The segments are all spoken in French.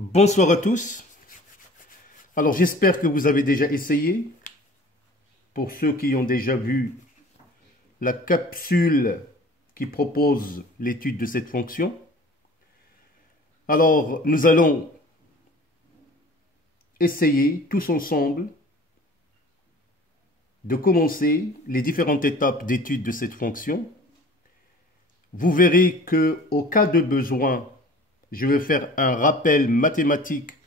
Bonsoir à tous. Alors j'espère que vous avez déjà essayé. Pour ceux qui ont déjà vu la capsule qui propose l'étude de cette fonction. Alors nous allons essayer tous ensemble de commencer les différentes étapes d'étude de cette fonction. Vous verrez que au cas de besoin, je vais faire un rappel mathématique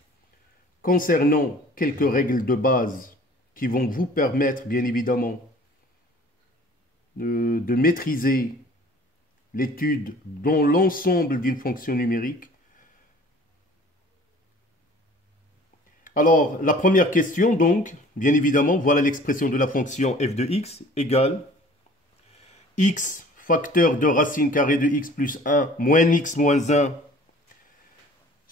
concernant quelques règles de base qui vont vous permettre, bien évidemment, de maîtriser l'étude dans l'ensemble d'une fonction numérique. Alors, la première question, donc, bien évidemment, voilà l'expression de la fonction f de x égale x facteur de racine carrée de x plus 1 moins x moins 1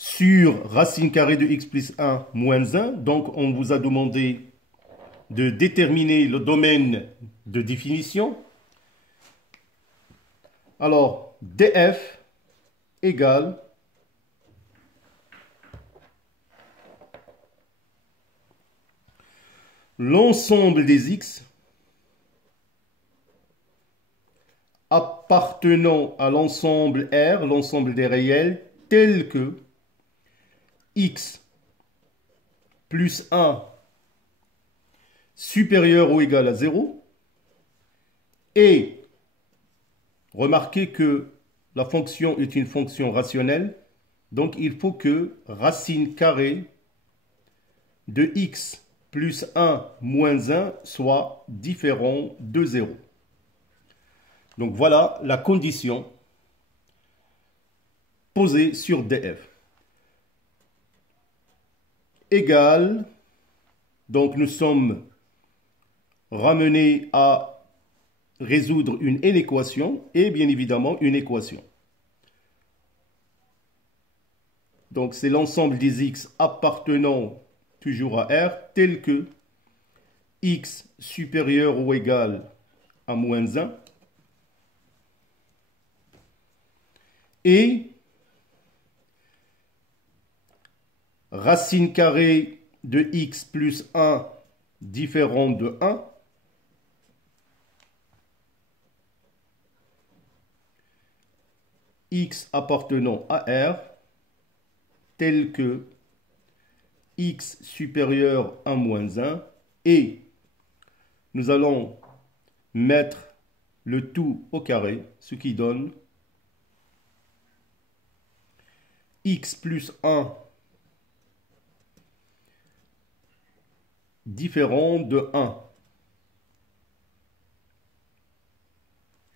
sur racine carrée de x plus 1 moins 1. Donc, on vous a demandé de déterminer le domaine de définition. Alors, df égale l'ensemble des x appartenant à l'ensemble R, l'ensemble des réels, tel que x plus 1 supérieur ou égal à 0, et remarquez que la fonction est une fonction rationnelle, donc il faut que racine carrée de x plus 1 moins 1 soit différent de 0. Donc voilà la condition posée sur df. Égale, donc nous sommes ramenés à résoudre une équation et bien évidemment une équation. Donc c'est l'ensemble des x appartenant toujours à R tel que x supérieur ou égal à moins 1 et racine carrée de x plus 1 différent de 1 x appartenant à R tel que x supérieur à moins 1 et nous allons mettre le tout au carré, ce qui donne x plus 1 différent de 1.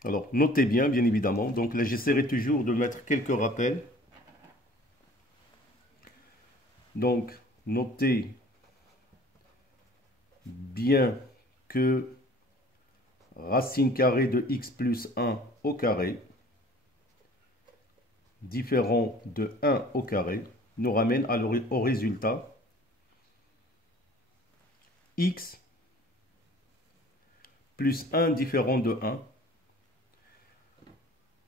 Alors, notez bien, bien évidemment. Donc là, j'essaierai toujours de mettre quelques rappels. Donc, notez bien que racine carrée de x plus 1 au carré différent de 1 au carré nous ramène au résultat x plus 1 différent de 1.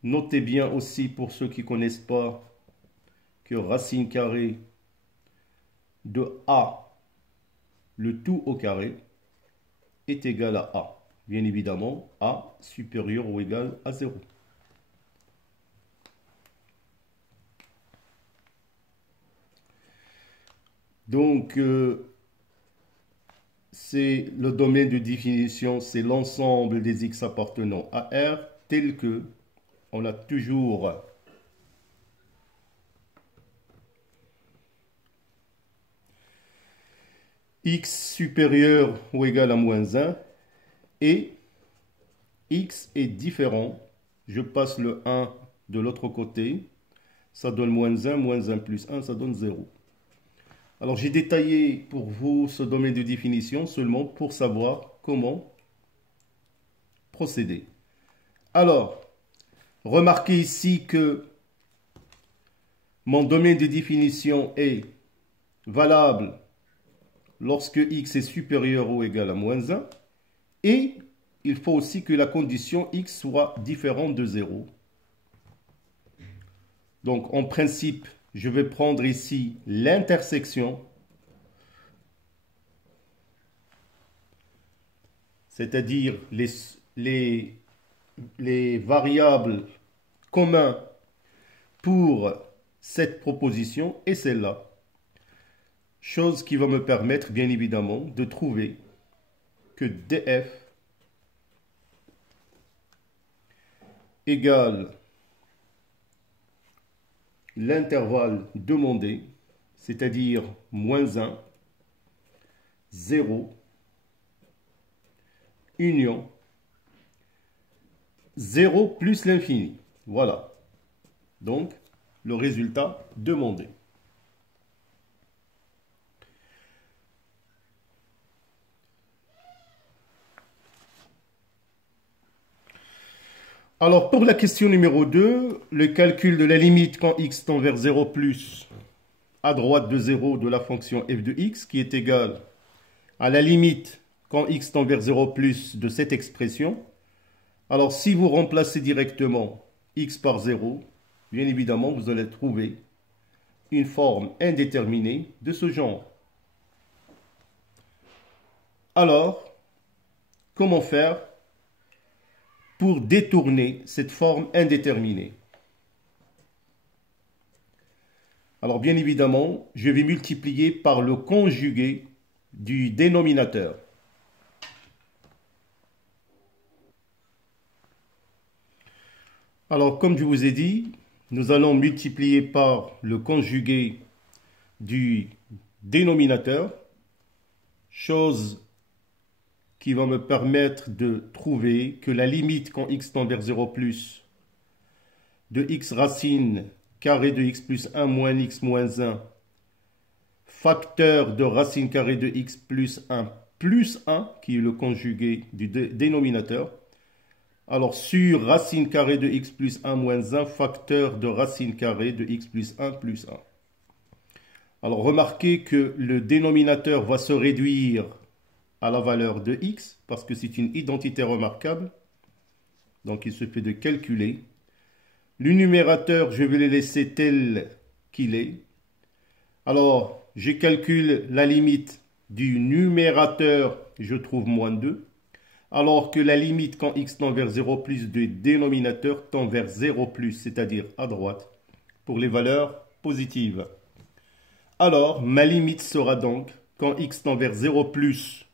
Notez bien aussi, pour ceux qui ne connaissent pas, que racine carrée de a, le tout au carré, est égal à a. Bien évidemment, a supérieur ou égal à 0. Donc, c'est le domaine de définition, c'est l'ensemble des x appartenant à R, tel que on a toujours x supérieur ou égal à moins 1 et x est différent. Je passe le 1 de l'autre côté, ça donne moins 1 plus 1, ça donne 0. Alors j'ai détaillé pour vous ce domaine de définition seulement pour savoir comment procéder. Alors, remarquez ici que mon domaine de définition est valable lorsque x est supérieur ou égal à moins 1 et il faut aussi que la condition x soit différente de 0. Donc en principe, je vais prendre ici l'intersection, c'est-à-dire les variables communes pour cette proposition et celle-là. Chose qui va me permettre, bien évidemment, de trouver que df égale l'intervalle demandé, c'est-à-dire moins 1, 0, union, 0 plus l'infini. Voilà. Donc, le résultat demandé. Alors, pour la question numéro 2, le calcul de la limite quand x tend vers 0 plus à droite de 0 de la fonction f de x qui est égale à la limite quand x tend vers 0 plus de cette expression. Alors, si vous remplacez directement x par 0, bien évidemment, vous allez trouver une forme indéterminée de ce genre. Alors, comment faire pour détourner cette forme indéterminée? Alors, bien évidemment, je vais multiplier par le conjugué du dénominateur. Alors, comme je vous ai dit, nous allons multiplier par le conjugué du dénominateur, chose qui va me permettre de trouver que la limite quand x tend vers 0 plus de x racine carré de x plus 1 moins x moins 1 facteur de racine carrée de x plus 1, qui est le conjugué du dénominateur. Alors, sur racine carrée de x plus 1 moins 1, facteur de racine carrée de x plus 1 plus 1. Alors, remarquez que le dénominateur va se réduire à la valeur de x, parce que c'est une identité remarquable. Donc, il suffit de calculer. Le numérateur, je vais le laisser tel qu'il est. Alors, je calcule la limite du numérateur, je trouve moins 2. Alors que la limite quand x tend vers 0 plus du dénominateur tend vers 0 plus, c'est-à-dire à droite, pour les valeurs positives. Alors, ma limite sera donc, quand x tend vers 0 plus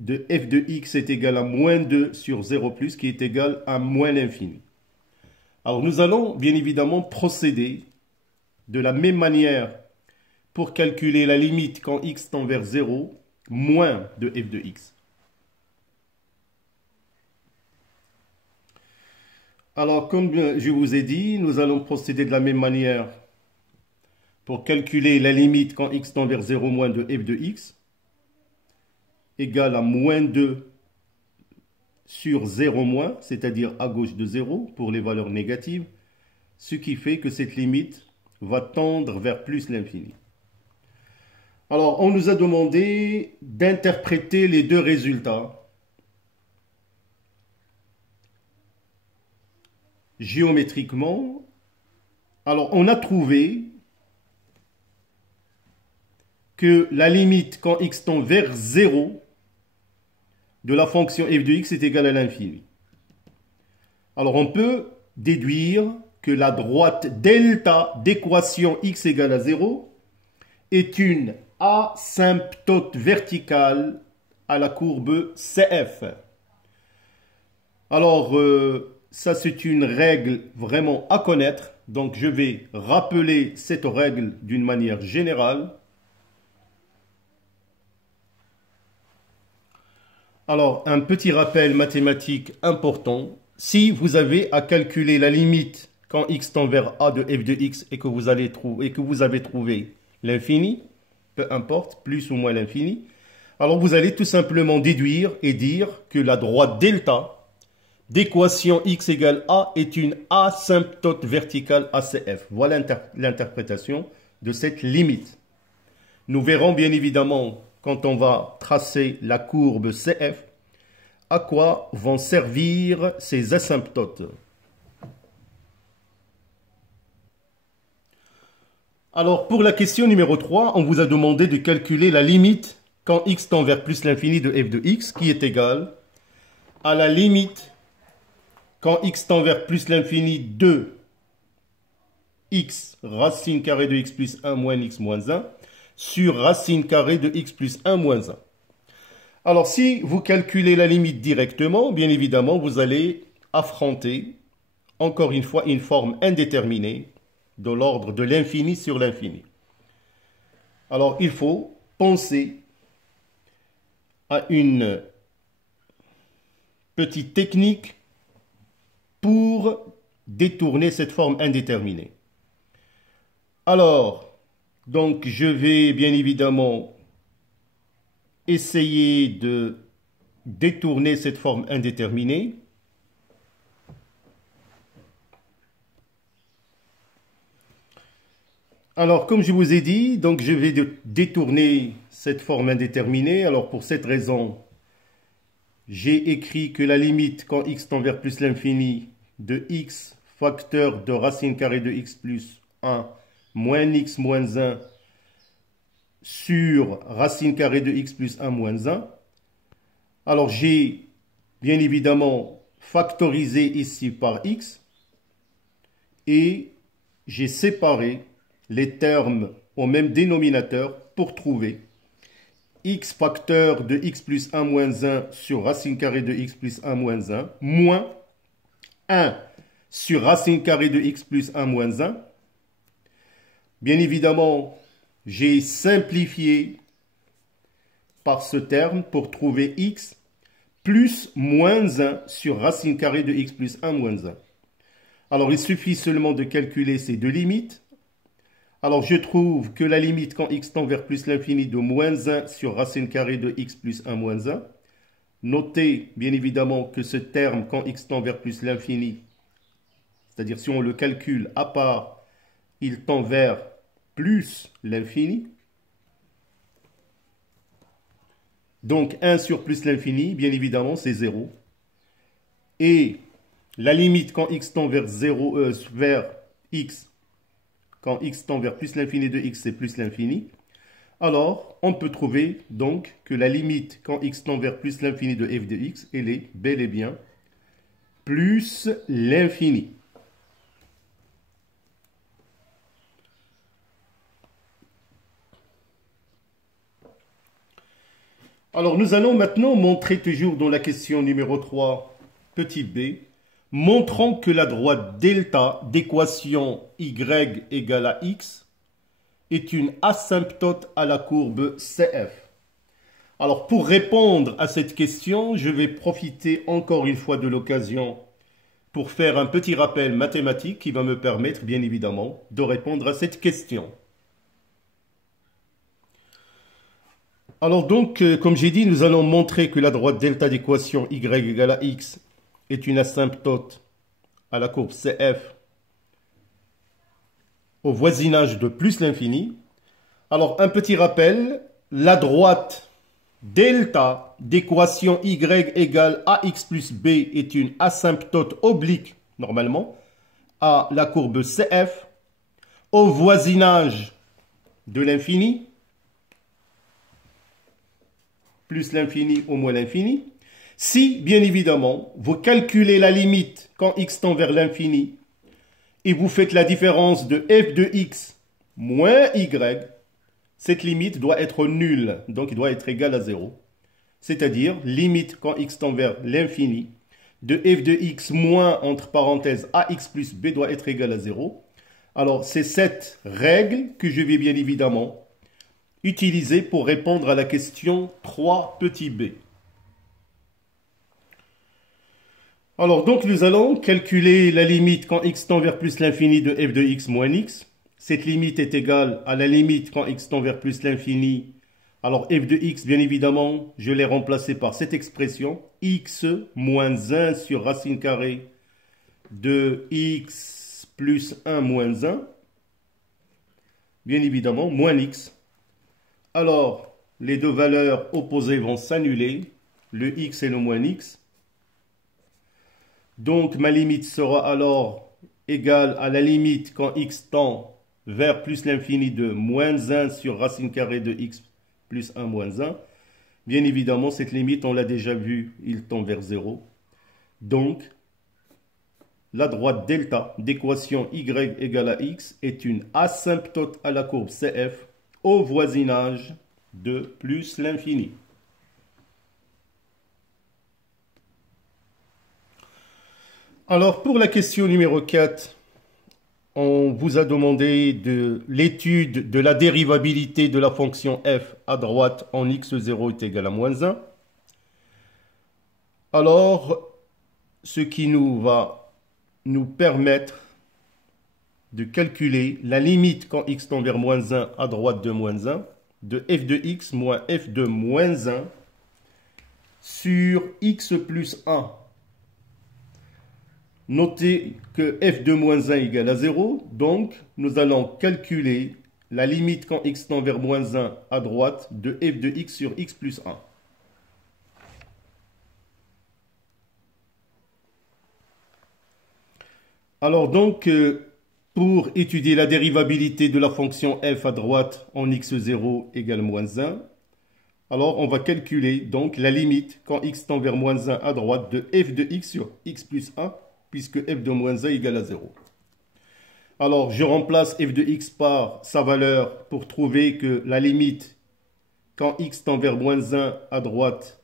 de f de x est égal à moins 2 sur 0 plus, qui est égal à moins l'infini. Alors, nous allons bien évidemment procéder de la même manière pour calculer la limite quand x tend vers 0 moins de f de x. Alors, comme je vous ai dit, nous allons procéder de la même manière pour calculer la limite quand x tend vers 0 moins de f de x égale à moins 2 sur 0 moins, c'est-à-dire à gauche de 0 pour les valeurs négatives, ce qui fait que cette limite va tendre vers plus l'infini. Alors, on nous a demandé d'interpréter les deux résultats géométriquement. Alors, on a trouvé que la limite quand x tend vers 0 de la fonction f de x est égale à l'infini. Alors, on peut déduire que la droite delta d'équation x égale à 0 est une asymptote verticale à la courbe CF. Alors, ça c'est une règle vraiment à connaître. Donc, je vais rappeler cette règle d'une manière générale. Alors, un petit rappel mathématique important. Si vous avez à calculer la limite quand x tend vers a de f de x et que vous avez trouvé l'infini, peu importe, plus ou moins l'infini, alors vous allez tout simplement déduire et dire que la droite delta d'équation x égale a est une asymptote verticale ACF. Voilà l'interprétation de cette limite. Nous verrons bien évidemment, quand on va tracer la courbe CF, à quoi vont servir ces asymptotes. Alors, pour la question numéro 3, on vous a demandé de calculer la limite quand x tend vers plus l'infini de f de x, qui est égale à la limite quand x tend vers plus l'infini de x racine carrée de x plus 1 moins x moins 1 sur racine carrée de x plus 1 moins 1. Alors, si vous calculez la limite directement, bien évidemment, vous allez affronter, encore une fois, une forme indéterminée de l'ordre de l'infini sur l'infini. Alors, il faut penser à une petite technique pour détourner cette forme indéterminée. Alors, donc, je vais bien évidemment essayer de détourner cette forme indéterminée. Alors, comme je vous ai dit, donc je vais détourner cette forme indéterminée. Alors, pour cette raison, j'ai écrit que la limite quand x tend vers plus l'infini de x facteur de racine carrée de x plus 1 moins x moins 1 sur racine carrée de x plus 1 moins 1. Alors, j'ai bien évidemment factorisé ici par x et j'ai séparé les termes au même dénominateur pour trouver x facteur de x plus 1 moins 1 sur racine carrée de x plus 1 moins 1 moins 1 sur racine carrée de x plus 1 moins 1. Bien évidemment, j'ai simplifié par ce terme pour trouver x plus moins 1 sur racine carrée de x plus 1 moins 1. Alors, il suffit seulement de calculer ces deux limites. Alors, je trouve que la limite quand x tend vers plus l'infini de moins 1 sur racine carrée de x plus 1 moins 1. Notez bien évidemment que ce terme quand x tend vers plus l'infini, c'est-à-dire si on le calcule à part, il tend vers plus l'infini. Donc 1 sur plus l'infini, bien évidemment, c'est 0. Et la limite quand x tend vers 0, vers x, quand x tend vers plus l'infini de x, c'est plus l'infini. Alors, on peut trouver donc que la limite quand x tend vers plus l'infini de f de x, elle est bel et bien plus l'infini. Alors, nous allons maintenant montrer toujours dans la question numéro 3, petit b, montrons que la droite delta d'équation y égale à x est une asymptote à la courbe CF. Alors, pour répondre à cette question, je vais profiter encore une fois de l'occasion pour faire un petit rappel mathématique qui va me permettre, bien évidemment, de répondre à cette question. Alors donc, comme j'ai dit, nous allons montrer que la droite delta d'équation y égale à x est une asymptote à la courbe CF au voisinage de plus l'infini. Alors, un petit rappel, la droite delta d'équation y égale ax plus b est une asymptote oblique, normalement, à la courbe CF au voisinage de l'infini, plus l'infini au moins l'infini. Si, bien évidemment, vous calculez la limite quand x tend vers l'infini et vous faites la différence de f de x moins y, cette limite doit être nulle, donc il doit être égal à 0. C'est-à-dire, limite quand x tend vers l'infini de f de x moins, entre parenthèses, ax plus b doit être égal à 0. Alors, c'est cette règle que je vais bien évidemment utiliser pour répondre à la question 3 petit b. Alors, donc, nous allons calculer la limite quand x tend vers plus l'infini de f de x moins x. Cette limite est égale à la limite quand x tend vers plus l'infini. Alors, f de x, bien évidemment, je l'ai remplacé par cette expression, x moins 1 sur racine carrée de x plus 1 moins 1. Bien évidemment, moins x. Alors, les deux valeurs opposées vont s'annuler, le x et le moins x. Donc, ma limite sera alors égale à la limite quand x tend vers plus l'infini de moins 1 sur racine carrée de x plus 1 moins 1. Bien évidemment, cette limite, on l'a déjà vu, il tend vers 0. Donc, la droite delta d'équation y égale à x est une asymptote à la courbe CF au voisinage de plus l'infini. Alors, pour la question numéro 4, on vous a demandé de l'étude de la dérivabilité de la fonction f à droite en x0 est égal à moins 1. Alors, ce qui va nous permettre de calculer la limite quand x tend vers moins 1 à droite de moins 1 de f de x moins f de moins 1 sur x plus 1. Notez que f de moins 1 égale à 0, donc nous allons calculer la limite quand x tend vers moins 1 à droite de f de x sur x plus 1. Alors donc, pour étudier la dérivabilité de la fonction f à droite en x0 égale moins 1, alors on va calculer donc la limite quand x tend vers moins 1 à droite de f de x sur x plus 1, puisque f de moins 1 égale à 0. Alors, je remplace f de x par sa valeur pour trouver que la limite quand x tend vers moins 1 à droite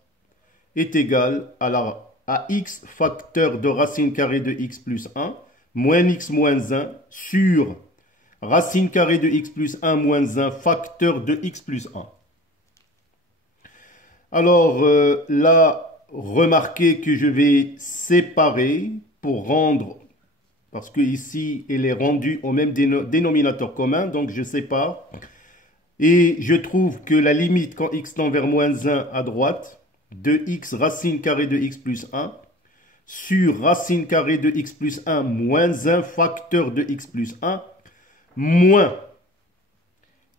est égale à x facteur de racine carrée de x plus 1 moins x moins 1 sur racine carrée de x plus 1 moins 1 facteur de x plus 1. Alors, là, remarquez que je vais séparer pour rendre, parce que ici, elle est rendue au même dénominateur commun, donc je sépare. Et je trouve que la limite quand x tend vers moins 1 à droite, de x racine carrée de x plus 1, sur racine carrée de x plus 1 moins 1 facteur de x plus 1, moins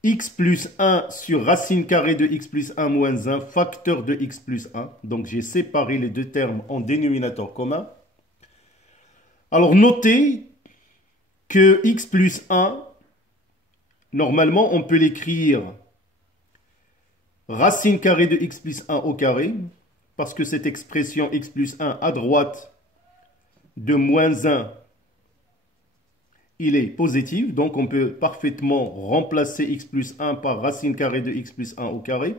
x plus 1 sur racine carrée de x plus 1 moins 1 facteur de x plus 1. Donc j'ai séparé les deux termes en dénominateur commun. Alors notez que x plus 1, normalement on peut l'écrire racine carrée de x plus 1 au carré, parce que cette expression x plus 1 à droite de moins 1, il est positif, donc on peut parfaitement remplacer x plus 1 par racine carrée de x plus 1 au carré,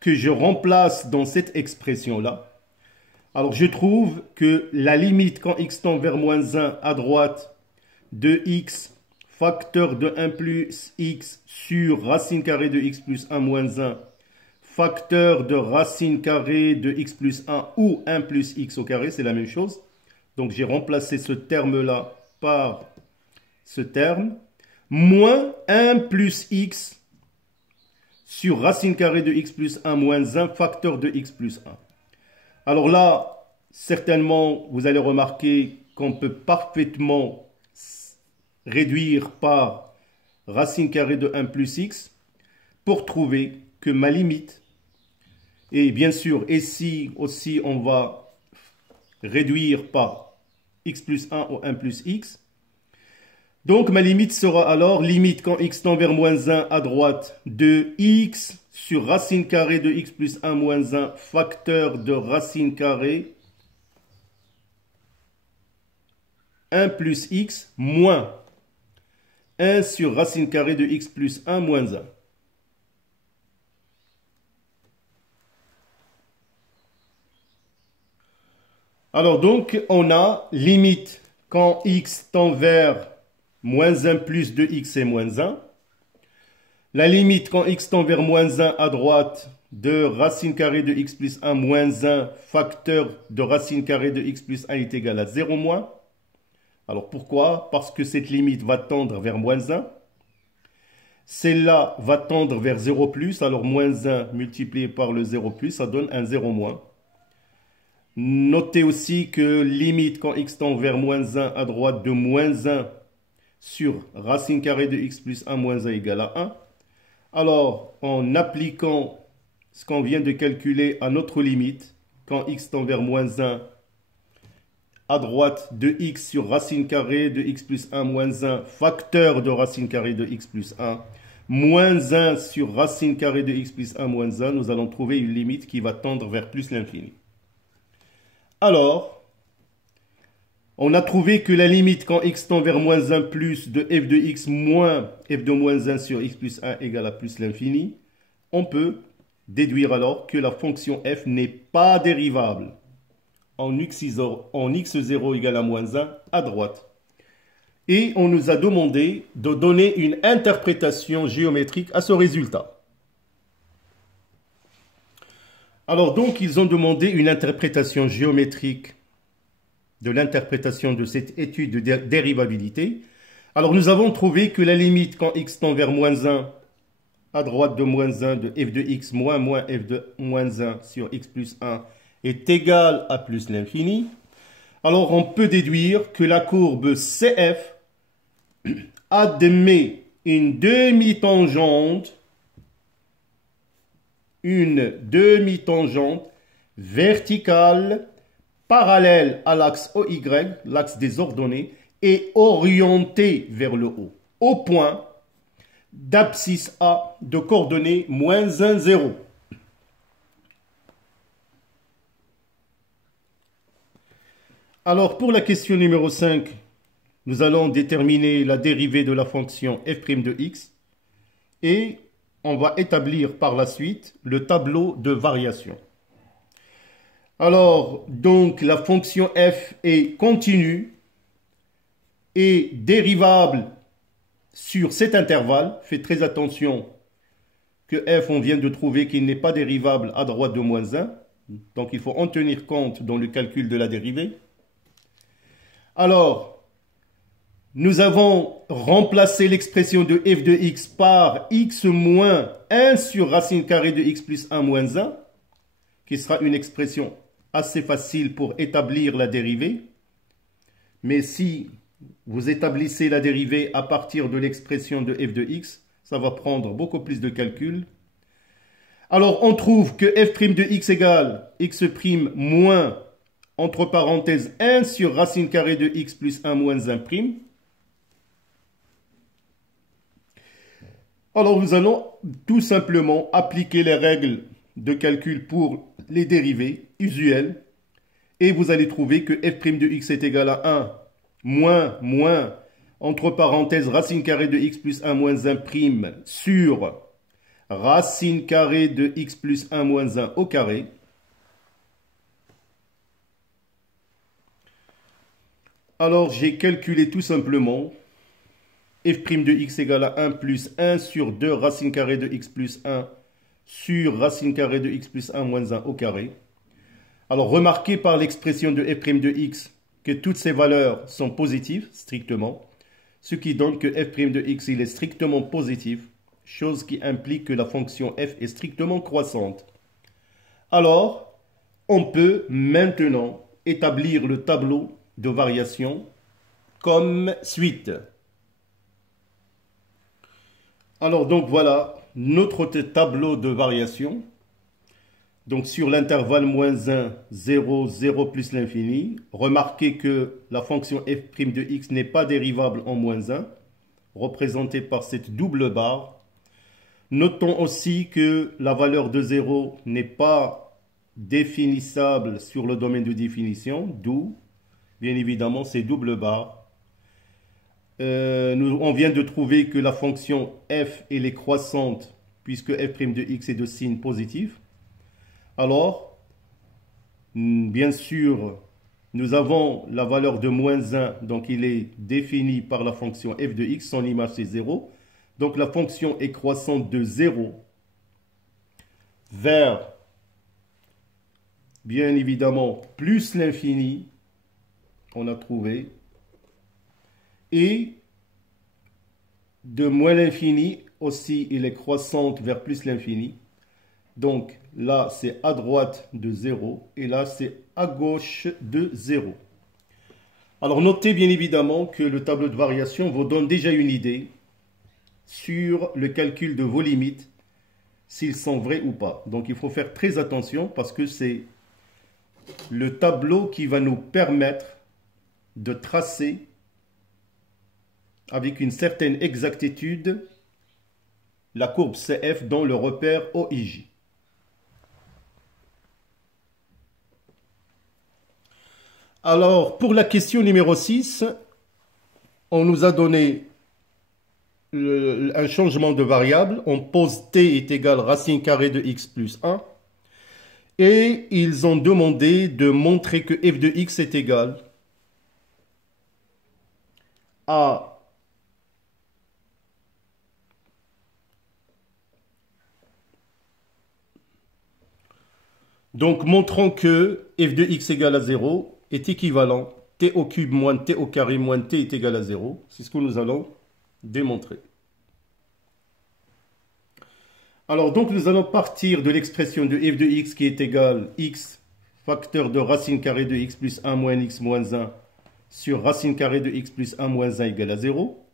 que je remplace dans cette expression-là. Alors, je trouve que la limite quand x tend vers moins 1 à droite de x facteur de 1 plus x sur racine carrée de x plus 1 moins 1 facteur de racine carrée de x plus 1 ou 1 plus x au carré, c'est la même chose. Donc, j'ai remplacé ce terme-là par ce terme, moins 1 plus x sur racine carrée de x plus 1 moins 1 facteur de x plus 1. Alors là, certainement, vous allez remarquer qu'on peut parfaitement réduire par racine carrée de 1 plus x pour trouver que ma limite, et bien sûr, ici aussi, on va réduire par x plus 1 ou 1 plus x. Donc, ma limite sera alors limite quand x tend vers moins 1 à droite de x sur racine carrée de x plus 1 moins 1 facteur de racine carrée 1 plus x moins 1 sur racine carrée de x plus 1 moins 1. Alors donc, on a limite quand x tend vers moins 1 plus 2x et moins 1. La limite quand x tend vers moins 1 à droite de racine carrée de x plus 1 moins 1 facteur de racine carrée de x plus 1 est égal à 0 moins. Alors pourquoi? Parce que cette limite va tendre vers moins 1. Celle-là va tendre vers 0 plus. Alors moins 1 multiplié par le 0 plus, ça donne un 0 moins. Notez aussi que limite quand x tend vers moins 1 à droite de moins 1 sur racine carrée de x plus 1 moins 1 égale à 1. Alors, en appliquant ce qu'on vient de calculer à notre limite, quand x tend vers moins 1 à droite de x sur racine carrée de x plus 1 moins 1, facteur de racine carrée de x plus 1, moins 1 sur racine carrée de x plus 1 moins 1, nous allons trouver une limite qui va tendre vers plus l'infini. Alors, on a trouvé que la limite quand x tend vers moins 1 plus de f de x moins f de moins 1 sur x plus 1 égale à plus l'infini, on peut déduire alors que la fonction f n'est pas dérivable en x0 égale à moins 1 à droite. Et on nous a demandé de donner une interprétation géométrique à ce résultat. Alors donc, ils ont demandé une interprétation géométrique de l'interprétation de cette étude de dérivabilité. Alors nous avons trouvé que la limite quand x tend vers moins 1 à droite de moins 1 de f de x moins f de moins 1 sur x plus 1 est égale à plus l'infini. Alors on peut déduire que la courbe CF admet une demi-tangente verticale parallèle à l'axe OY, l'axe des ordonnées, et orientée vers le haut, au point d'abscisse A de coordonnées moins 1, 0. Alors, pour la question numéro 5, nous allons déterminer la dérivée de la fonction f' de x et on va établir par la suite le tableau de variation. Alors, donc, la fonction f est continue et dérivable sur cet intervalle. Faites très attention que f, on vient de trouver qu'il n'est pas dérivable à droite de moins 1. Donc, il faut en tenir compte dans le calcul de la dérivée. Alors, nous avons remplacé l'expression de f de x par x moins 1 sur racine carrée de x plus 1 moins 1, qui sera une expression assez facile pour établir la dérivée. Mais si vous établissez la dérivée à partir de l'expression de f de x, ça va prendre beaucoup plus de calculs. Alors, on trouve que f' de x égale x' moins, entre parenthèses, 1 sur racine carrée de x plus 1 moins 1 prime. Alors, nous allons tout simplement appliquer les règles de calcul pour les dérivées usuelles. Et vous allez trouver que f' de x est égal à 1 moins, entre parenthèses, racine carrée de x plus 1 moins 1 prime sur racine carrée de x plus 1 moins 1 au carré. Alors, j'ai calculé tout simplement f' de x égale à 1 plus 1 sur 2 racine carrée de x plus 1 sur racine carrée de x plus 1 moins 1 au carré. Alors, remarquez par l'expression de f' de x que toutes ces valeurs sont positives, strictement, ce qui donne que f' de x il est strictement positif, chose qui implique que la fonction f est strictement croissante. Alors, on peut maintenant établir le tableau de variation comme suite. Alors, donc voilà notre tableau de variation. Donc, sur l'intervalle moins 1, 0, 0 plus l'infini, remarquez que la fonction f' de x n'est pas dérivable en moins 1, représentée par cette double barre. Notons aussi que la valeur de 0 n'est pas définissable sur le domaine de définition, d'où, bien évidemment, ces doubles barres. On vient de trouver que la fonction f elle est croissante puisque f' de x est de signe positif. Alors, bien sûr, nous avons la valeur de moins 1, donc il est défini par la fonction f de x, son image c'est 0. Donc la fonction est croissante de 0 vers, bien évidemment, plus l'infini, on a trouvé, et de moins l'infini aussi, il est croissante vers plus l'infini. Donc là, c'est à droite de 0 et là, c'est à gauche de 0. Alors, notez bien évidemment que le tableau de variation vous donne déjà une idée sur le calcul de vos limites, s'ils sont vrais ou pas. Donc, il faut faire très attention parce que c'est le tableau qui va nous permettre de tracer avec une certaine exactitude la courbe CF dans le repère OIJ. Alors, pour la question numéro 6, on nous a donné un changement de variable. On pose t est égal racine carrée de x plus 1. Et ils ont demandé de montrer que f de x est égal à donc montrons que f de x égale à 0 est équivalent t au cube moins t au carré moins t est égal à 0. C'est ce que nous allons démontrer. Alors donc nous allons partir de l'expression de f de x qui est égal x facteur de racine carrée de x plus 1 moins x moins 1 sur racine carrée de x plus 1 moins 1 égale à 0.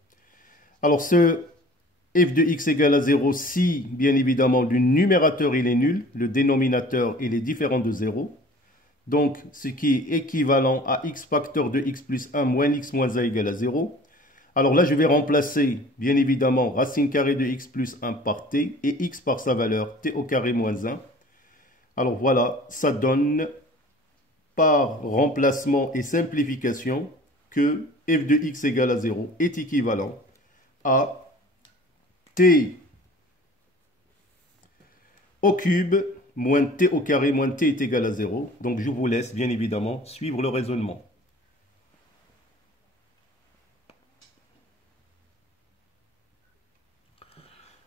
Alors ce f de x égale à 0 si bien évidemment le numérateur il est nul, le dénominateur il est différent de 0. Donc ce qui est équivalent à x facteur de x plus 1 moins x moins 1 égale à 0. Alors là, je vais remplacer, bien évidemment, racine carrée de x plus 1 par t et x par sa valeur, t au carré moins 1. Alors voilà, ça donne, par remplacement et simplification, que f de x égale à 0 est équivalent à t au cube moins t au carré moins t est égal à 0. Donc je vous laisse, bien évidemment, suivre le raisonnement.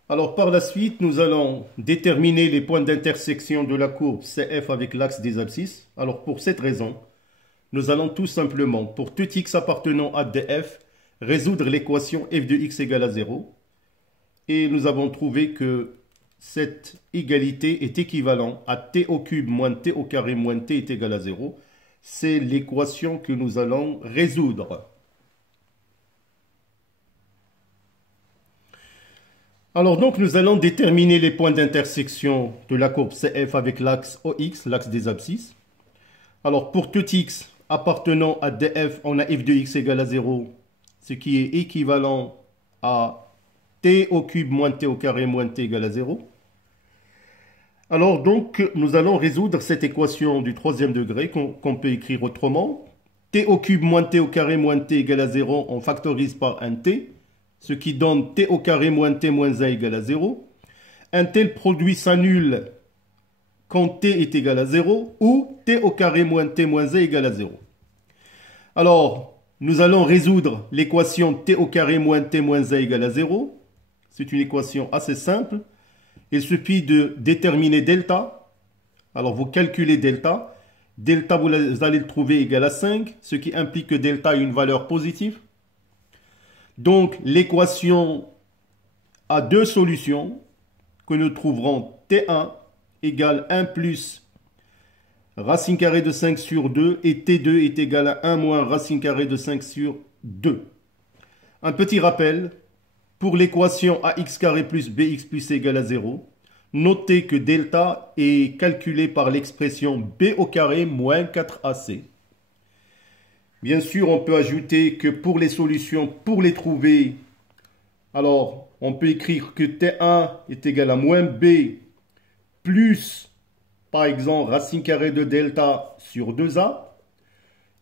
Alors par la suite, nous allons déterminer les points d'intersection de la courbe CF avec l'axe des abscisses. Alors pour cette raison, nous allons tout simplement, pour tout x appartenant à df, résoudre l'équation f de x égale à 0. Et nous avons trouvé que cette égalité est équivalente à t au cube moins t au carré moins t est égal à 0. C'est l'équation que nous allons résoudre. Alors donc nous allons déterminer les points d'intersection de la courbe CF avec l'axe OX, l'axe des abscisses. Alors pour tout x appartenant à df, on a f de x égale à 0, ce qui est équivalent à t au cube moins t au carré moins t égale à 0. Alors donc nous allons résoudre cette équation du troisième degré qu'on peut écrire autrement. T au cube moins t au carré moins t égale à 0, on factorise par un t. Ce qui donne t au carré moins t moins 1 égale à 0. Un tel produit s'annule quand t est égal à 0 ou t au carré moins t moins 1 égale à 0. Alors, nous allons résoudre l'équation t au carré moins t moins 1 égale à 0. C'est une équation assez simple. Il suffit de déterminer delta. Alors, vous calculez delta. Delta, vous allez le trouver égal à 5, ce qui implique que delta a une valeur positive. Donc, l'équation a deux solutions que nous trouverons T1 égale 1 plus racine carrée de 5 sur 2 et T2 est égal à 1 moins racine carrée de 5 sur 2. Un petit rappel, pour l'équation ax carré plus bx plus c égale à 0, notez que delta est calculé par l'expression b au carré moins 4ac. Bien sûr, on peut ajouter que pour les solutions, pour les trouver, alors on peut écrire que T1 est égal à moins B plus, par exemple, racine carrée de delta sur 2A.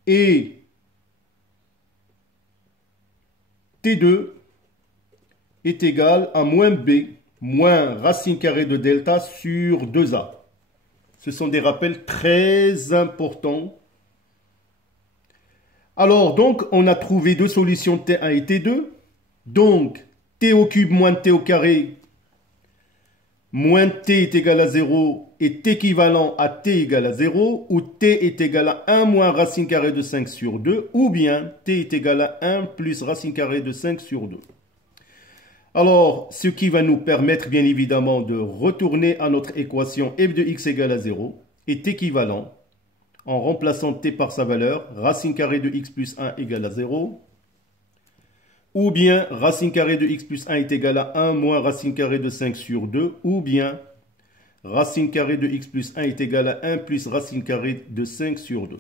Et T2 est égal à moins B moins racine carrée de delta sur 2A. Ce sont des rappels très importants. Alors, donc, on a trouvé deux solutions T1 et T2. Donc, T au cube moins T au carré moins T est égal à 0 est équivalent à T égale à 0, ou T est égal à 1 moins racine carrée de 5 sur 2, ou bien T est égal à 1 plus racine carrée de 5 sur 2. Alors, ce qui va nous permettre, bien évidemment, de retourner à notre équation f de x égale à 0 est équivalent en remplaçant t par sa valeur, racine carrée de x plus 1 égale à 0, ou bien racine carrée de x plus 1 est égal à 1 moins racine carrée de 5 sur 2, ou bien racine carrée de x plus 1 est égal à 1 plus racine carrée de 5 sur 2.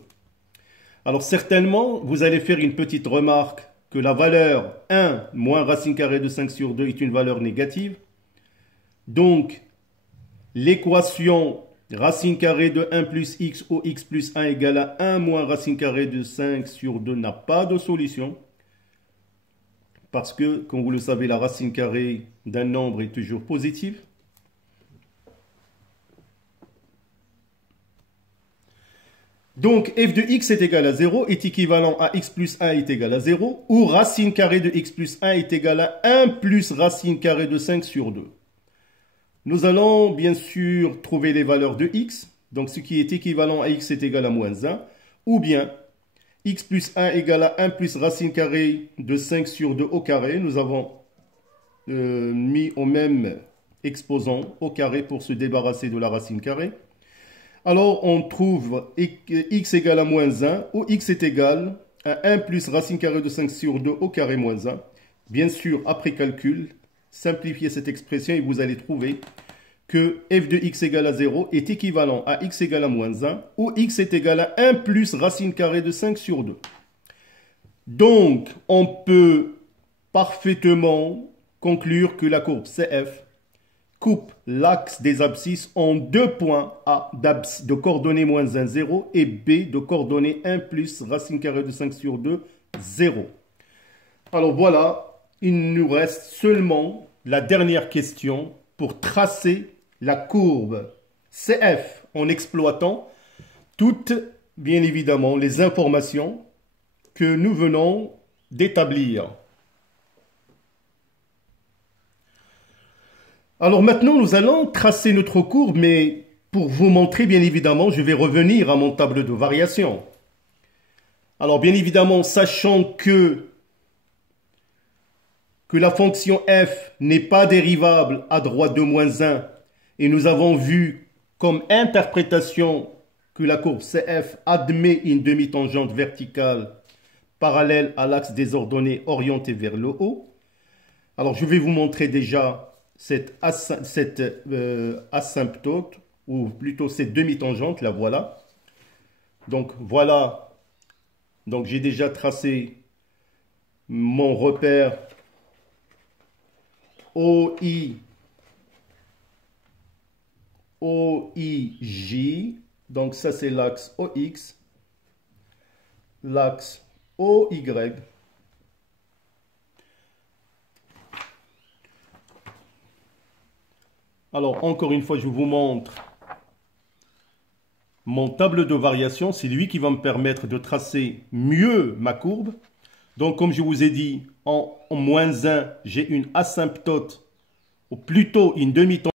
Alors certainement, vous allez faire une petite remarque que la valeur 1 moins racine carrée de 5 sur 2 est une valeur négative. Donc, l'équation racine carrée de 1 plus x au x plus 1 égale à 1 moins racine carrée de 5 sur 2 n'a pas de solution. Parce que, comme vous le savez, la racine carrée d'un nombre est toujours positive. Donc, f de x est égal à 0 est équivalent à x plus 1 est égal à 0, ou racine carrée de x plus 1 est égal à 1 plus racine carrée de 5 sur 2. Nous allons bien sûr trouver les valeurs de x, donc ce qui est équivalent à x est égal à moins 1, ou bien x plus 1 égale à 1 plus racine carrée de 5 sur 2 au carré. Nous avons mis au même exposant au carré pour se débarrasser de la racine carrée. Alors, on trouve x égale à moins 1, ou x est égal à 1 plus racine carrée de 5 sur 2 au carré moins 1. Bien sûr, après calcul, simplifiez cette expression et vous allez trouver que f de x égale à 0 est équivalent à x égale à moins 1, ou x est égal à 1 plus racine carrée de 5 sur 2. Donc, on peut parfaitement conclure que la courbe CF coupe l'axe des abscisses en deux points A de coordonnées moins 1, 0 et B de coordonnées 1 plus racine carrée de 5 sur 2, 0. Alors voilà, il nous reste seulement la dernière question pour tracer la courbe CF en exploitant toutes, bien évidemment, les informations que nous venons d'établir. Alors maintenant, nous allons tracer notre courbe, mais pour vous montrer, bien évidemment, je vais revenir à mon tableau de variation. Alors bien évidemment, sachant que la fonction f n'est pas dérivable à droite de moins 1, et nous avons vu comme interprétation que la courbe CF admet une demi-tangente verticale parallèle à l'axe des ordonnées orientée vers le haut. Alors je vais vous montrer déjà cette asymptote, ou plutôt cette demi-tangente, la voilà. Donc voilà, donc j'ai déjà tracé mon repère OI, OIJ, donc ça c'est l'axe OX, l'axe OY, alors encore une fois je vous montre mon tableau de variation, c'est lui qui va me permettre de tracer mieux ma courbe. Donc comme je vous ai dit, en moins 1, j'ai une asymptote, ou plutôt une demi-tangente